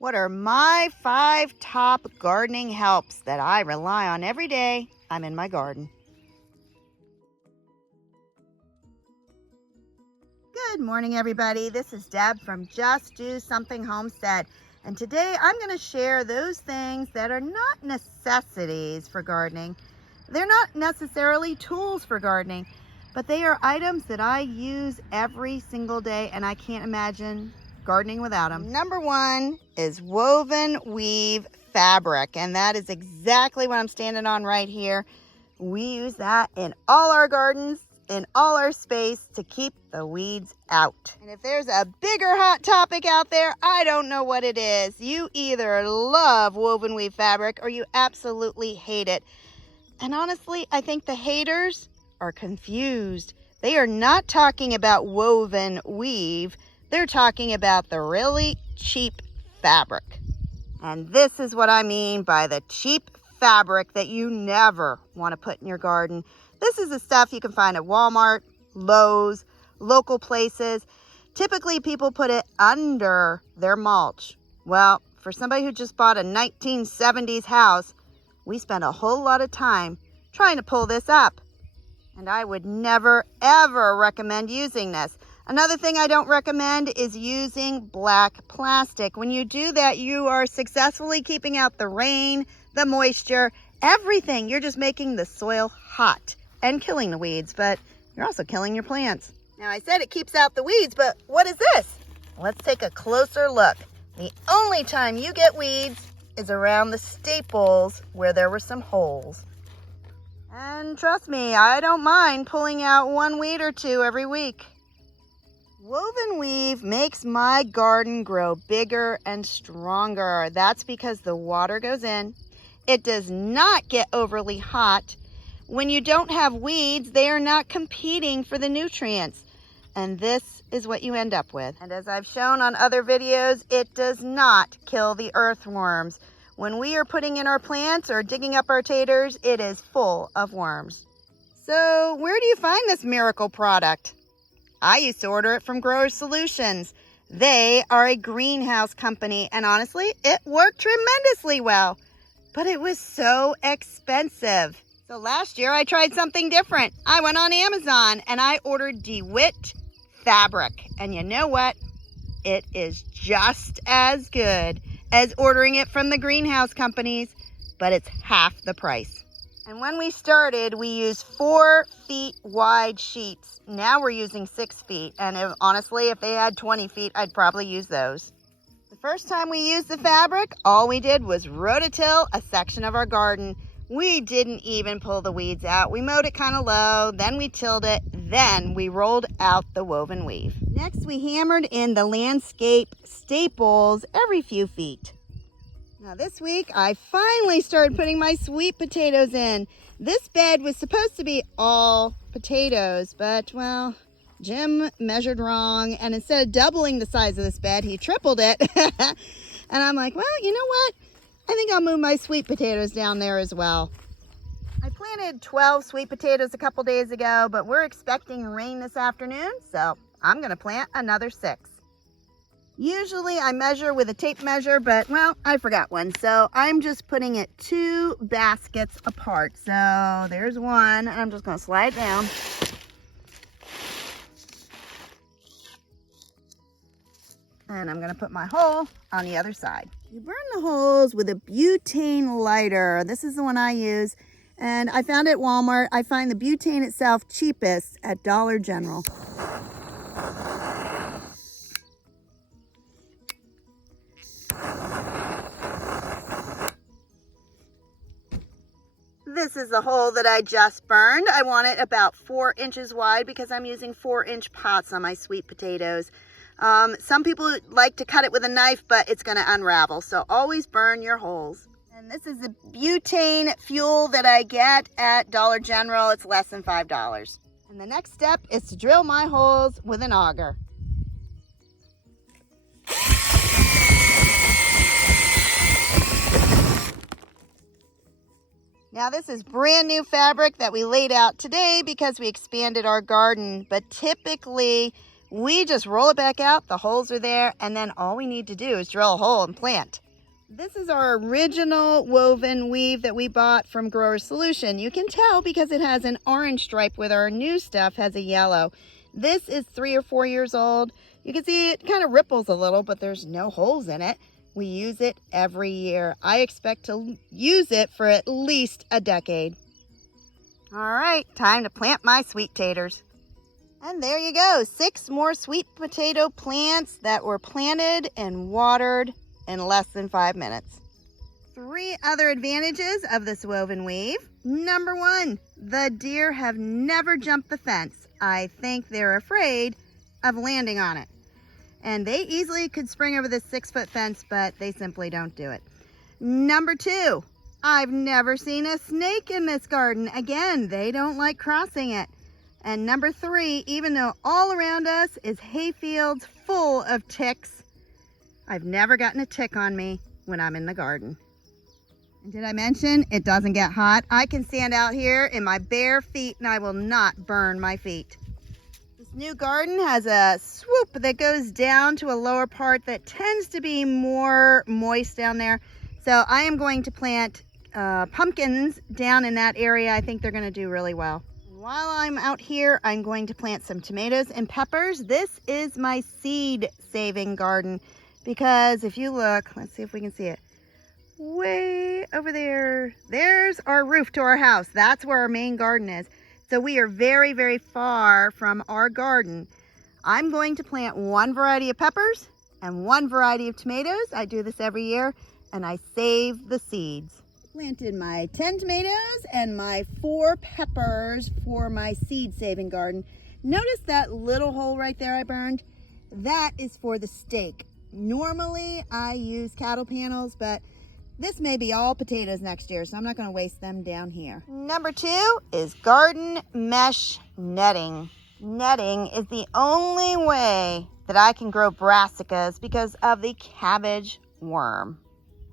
What are my 5 top gardening helps that I rely on every day I'm in my garden? Good morning, everybody. This is Deb from Just Do Something Homestead. And today I'm going to share those things that are not necessities for gardening. They're not necessarily tools for gardening, but they are items that I use every single day, and I can't imagine gardening without them. Number 1 is woven weave fabric, and that is exactly what I'm standing on right here. We use that in all our gardens, in all our space, to keep the weeds out. And if there's a bigger hot topic out there, I don't know what it is. You either love woven weave fabric or you absolutely hate it. And honestly, I think the haters are confused. They are not talking about woven weave. They're talking about the really cheap fabric. And this is what I mean by the cheap fabric that you never want to put in your garden. This is the stuff you can find at Walmart, Lowe's, local places. Typically, people put it under their mulch. Well, for somebody who just bought a 1970s house, we spent a whole lot of time trying to pull this up. And I would never, ever recommend using this. Another thing I don't recommend is using black plastic. When you do that, you are successfully keeping out the rain, the moisture, everything. You're just making the soil hot and killing the weeds, but you're also killing your plants. Now, I said it keeps out the weeds, but what is this? Let's take a closer look. The only time you get weeds is around the staples where there were some holes. And trust me, I don't mind pulling out one weed or two every week. Woven weave makes my garden grow bigger and stronger. That's because the water goes in. It does not get overly hot. When you don't have weeds, they are not competing for the nutrients. And this is what you end up with. And as I've shown on other videos, it does not kill the earthworms. When we are putting in our plants or digging up our taters, it is full of worms. So where do you find this miracle product? I used to order it from Growers Solutions. They are a greenhouse company, and honestly, it worked tremendously well. But it was so expensive. So last year, I tried something different. I went on Amazon, and I ordered DeWitt fabric. And you know what? It is just as good as ordering it from the greenhouse companies, but it's half the price. And when we started, we used 4 feet wide sheets. Now we're using 6 feet. And honestly, if they had 20 feet, I'd probably use those. The first time we used the fabric, all we did was rototill a section of our garden. We didn't even pull the weeds out. We mowed it kind of low, then we tilled it, then we rolled out the woven weave. Next, we hammered in the landscape staples every few feet. Now this week, I finally started putting my sweet potatoes in. This bed was supposed to be all potatoes, but well, Jim measured wrong, and instead of doubling the size of this bed, he tripled it. And I'm like, well, you know what? I think I'll move my sweet potatoes down there as well. I planted 12 sweet potatoes a couple days ago, but we're expecting rain this afternoon, so I'm going to plant another 6. Usually I measure with a tape measure, but well, I forgot one. So I'm just putting it 2 baskets apart. So there's one, and I'm just going to slide it down. And I'm going to put my hole on the other side. You burn the holes with a butane lighter. This is the one I use. And I found it at Walmart. I find the butane itself cheapest at Dollar General. This is the hole that I just burned. I want it about 4 inches wide because I'm using 4-inch pots on my sweet potatoes. Some people like to cut it with a knife, but it's going to unravel. So always burn your holes. And this is the butane fuel that I get at Dollar General. It's less than $5. And the next step is to drill my holes with an auger. Now this is brand new fabric that we laid out today because we expanded our garden, but typically We just roll it back out, the holes are there, and then all we need to do is drill a hole and plant. This is our original woven weave that we bought from Grower Solution. You can tell because it has an orange stripe with our new stuff has a yellow. This is 3 or 4 years old. You can see it kind of ripples a little, but there's no holes in it. We use it every year. I expect to use it for at least a decade. All right, time to plant my sweet taters. And there you go, 6 more sweet potato plants that were planted and watered in less than 5 minutes. 3 other advantages of this woven weave. Number 1, the deer have never jumped the fence. I think they're afraid of landing on it. And they easily could spring over this 6-foot fence, but they simply don't do it. Number 2, I've never seen a snake in this garden. Again, they don't like crossing it. And number 3, even though all around us is hay fields full of ticks, I've never gotten a tick on me when I'm in the garden. And did I mention it doesn't get hot? I can stand out here in my bare feet and I will not burn my feet. This new garden has a swoop that goes down to a lower part that tends to be more moist down there. So I am going to plant pumpkins down in that area. I think they're going to do really well. While I'm out here, I'm going to plant some tomatoes and peppers. This is my seed saving garden. Because if you look, let's see if we can see it. Way over there, there's our roof to our house. That's where our main garden is. So we are very, very far from our garden. I'm going to plant 1 variety of peppers and 1 variety of tomatoes. I do this every year and I save the seeds. Planted my 10 tomatoes and my 4 peppers for my seed saving garden. Notice that little hole right there I burned? That is for the stake. Normally I use cattle panels, but this may be all potatoes next year, so I'm not going to waste them down here. Number 2 is garden mesh netting. Netting is the only way that I can grow brassicas because of the cabbage worm.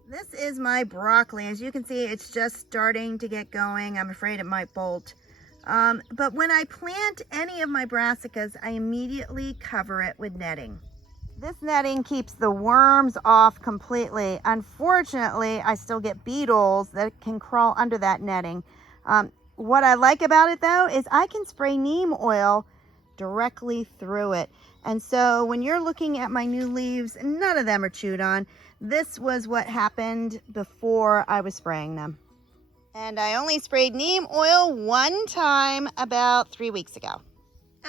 This is my broccoli. As you can see, it's just starting to get going. I'm afraid it might bolt. But when I plant any of my brassicas, I immediately cover it with netting. This netting keeps the worms off completely. Unfortunately, I still get beetles that can crawl under that netting. What I like about it though is I can spray neem oil directly through it. And so when you're looking at my new leaves, none of them are chewed on. This was what happened before I was spraying them. And I only sprayed neem oil 1 time about 3 weeks ago.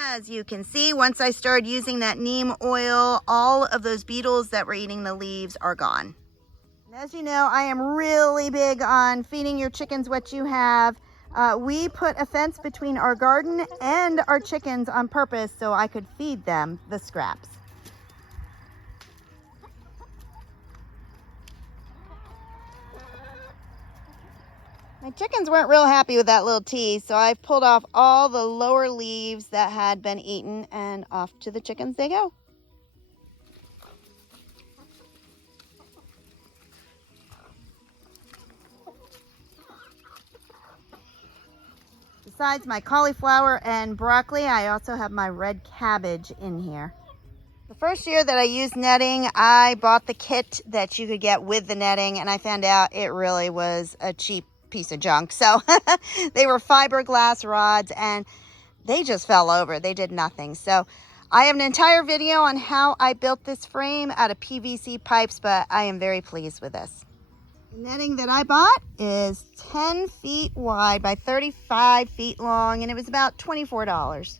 As you can see, once I started using that neem oil, all of those beetles that were eating the leaves are gone. And as you know, I am really big on feeding your chickens what you have. We put a fence between our garden and our chickens on purpose so I could feed them the scraps. My chickens weren't real happy with that little tease, so I've pulled off all the lower leaves that had been eaten, and off to the chickens they go. Besides my cauliflower and broccoli, I also have my red cabbage in here. The first year that I used netting, I bought the kit that you could get with the netting, and I found out it really was a cheap piece of junk. So they were fiberglass rods and they just fell over. They did nothing. So I have an entire video on how I built this frame out of PVC pipes, but I am very pleased with this. The netting that I bought is 10 feet wide by 35 feet long, and it was about $24.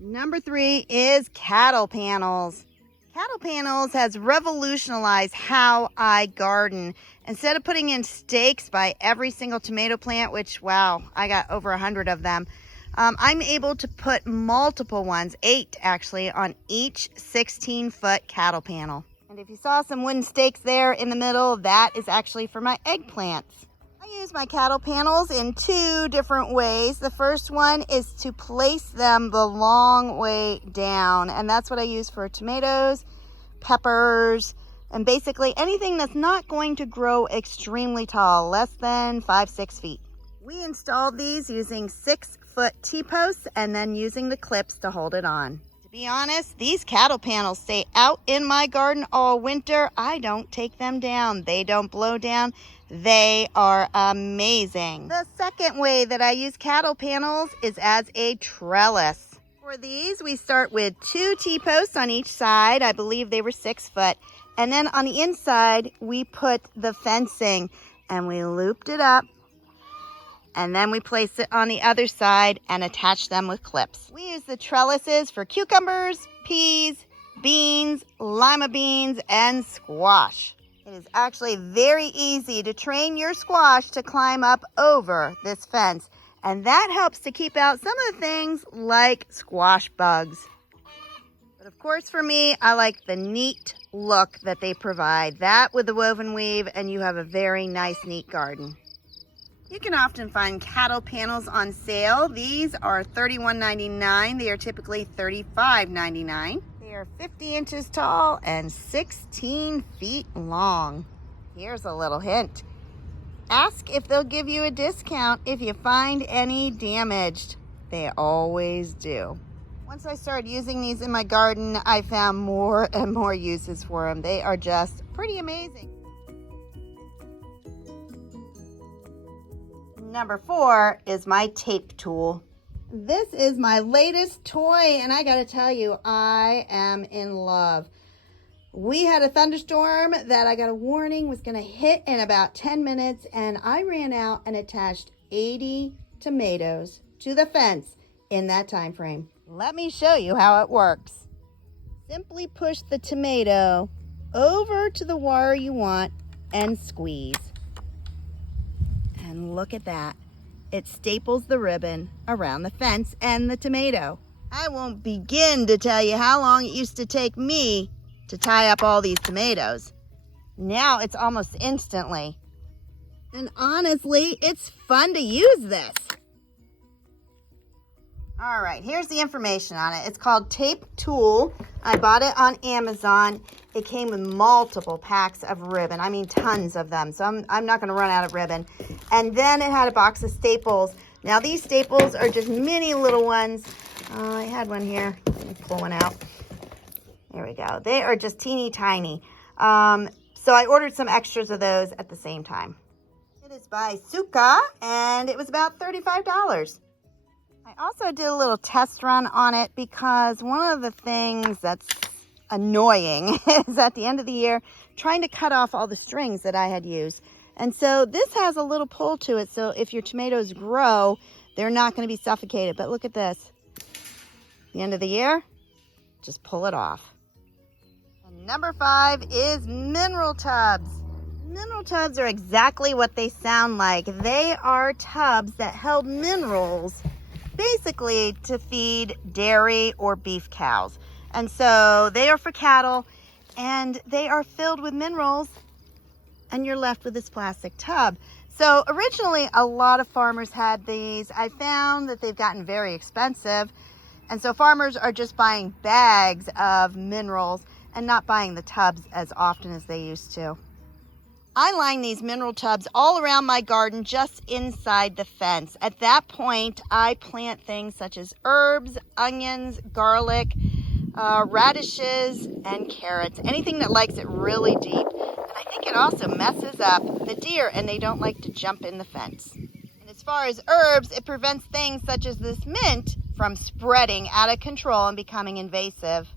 Number 3 is cattle panels. Cattle panels has revolutionized how I garden. Instead of putting in stakes by every single tomato plant, which, wow, I got over 100 of them, I'm able to put multiple ones, 8 actually, on each 16-foot cattle panel. And if you saw some wooden stakes there in the middle, that is actually for my eggplants. I use my cattle panels in 2 different ways. The first one is to place them the long way down, and that's what I use for tomatoes, peppers, and basically anything that's not going to grow extremely tall, less than 5-6 feet. We installed these using 6-foot T-posts and then using the clips to hold it on. Be honest, these cattle panels stay out in my garden all winter. I don't take them down. They don't blow down. They are amazing. The second way that I use cattle panels is as a trellis. For these, we start with 2 T-posts on each side. I believe they were 6 foot. And then on the inside, we put the fencing and we looped it up. And then we place it on the other side and attach them with clips. We use the trellises for cucumbers, peas, beans, lima beans, and squash. It is actually very easy to train your squash to climb up over this fence. And that helps to keep out some of the things like squash bugs. But of course for me, I like the neat look that they provide. That with the woven weave, and you have a very nice, neat garden. You can often find cattle panels on sale. These are $31.99. They are typically $35.99. They are 50 inches tall and 16 feet long. Here's a little hint. Ask if they'll give you a discount if you find any damaged. They always do. Once I started using these in my garden, I found more and more uses for them. They are just pretty amazing. Number 4 is my tape tool. This is my latest toy, and I gotta tell you, I am in love. We had a thunderstorm that I got a warning was gonna hit in about 10 minutes, and I ran out and attached 80 tomatoes to the fence in that time frame. Let me show you how it works. Simply push the tomato over to the wire you want and squeeze. And look at that. It staples the ribbon around the fence and the tomato. I won't begin to tell you how long it used to take me to tie up all these tomatoes. Now it's almost instantly. And honestly, it's fun to use this. All right, here's the information on it. It's called Tape Tool. I bought it on Amazon. It came with multiple packs of ribbon. I mean, tons of them. So I'm not going to run out of ribbon. And then it had a box of staples. Now, these staples are just mini little ones. I had one here. Let me pull one out. There we go. They are just teeny tiny. So I ordered some extras of those at the same time. It is by Suka, and it was about $35. I also did a little test run on it because one of the things that's annoying is at the end of the year trying to cut off all the strings that I had used. And so this has a little pull to it, so if your tomatoes grow, they're not going to be suffocated. But look at this. The end of the year, just pull it off. And number 5 is mineral tubs. Mineral tubs are exactly what they sound like. They are tubs that hold minerals, basically to feed dairy or beef cows. And so they are for cattle, and they are filled with minerals, and you're left with this plastic tub. So originally a lot of farmers had these. I found that they've gotten very expensive, and so farmers are just buying bags of minerals and not buying the tubs as often as they used to. I line these mineral tubs all around my garden, just inside the fence. At that point, I plant things such as herbs, onions, garlic, radishes, and carrots. Anything that likes it really deep. And I think it also messes up the deer, and they don't like to jump in the fence. And as far as herbs, it prevents things such as this mint from spreading out of control and becoming invasive.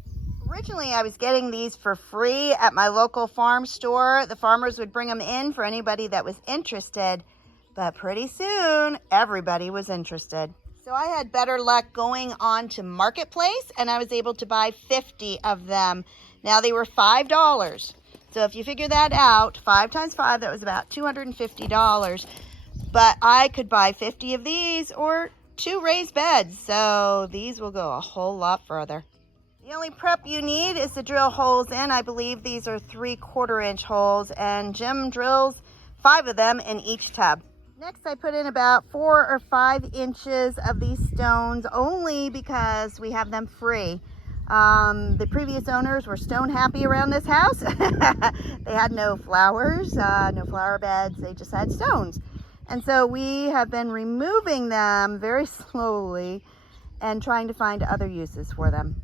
Originally, I was getting these for free at my local farm store. The farmers would bring them in for anybody that was interested, but pretty soon, everybody was interested. So I had better luck going on to Marketplace, and I was able to buy 50 of them. Now, they were $5. So if you figure that out, 5 times 5, that was about $250. But I could buy 50 of these or 2 raised beds, so these will go a whole lot further. The only prep you need is to drill holes in. I believe these are 3/4 inch holes, and Jim drills 5 of them in each tub. Next, I put in about 4 or 5 inches of these stones, only because we have them free. The previous owners were stone happy around this house. They had no flowers, no flower beds. They just had stones. And so we have been removing them very slowly and trying to find other uses for them.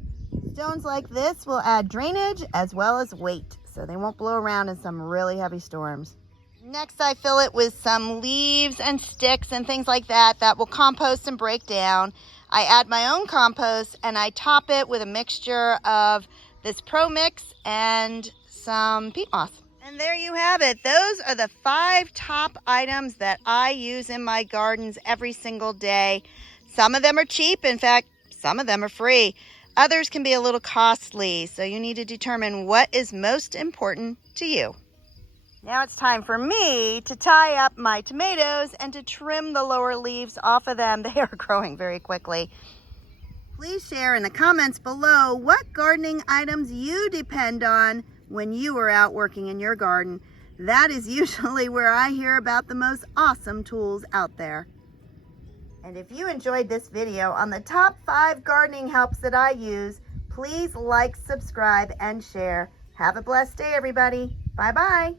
Stones like this will add drainage as well as weight, so they won't blow around in some really heavy storms. Next, I fill it with some leaves and sticks and things like that that will compost and break down. I add my own compost and I top it with a mixture of this Pro Mix and some peat moss. And there you have it. Those are the 5 top items that I use in my gardens every single day. Some of them are cheap. In fact, some of them are free. Others can be a little costly, so you need to determine what is most important to you. Now it's time for me to tie up my tomatoes and to trim the lower leaves off of them. They are growing very quickly. Please share in the comments below what gardening items you depend on when you are out working in your garden. That is usually where I hear about the most awesome tools out there. And if you enjoyed this video on the top 5 gardening helps that I use, please like, subscribe, and share. Have a blessed day, everybody. Bye-bye.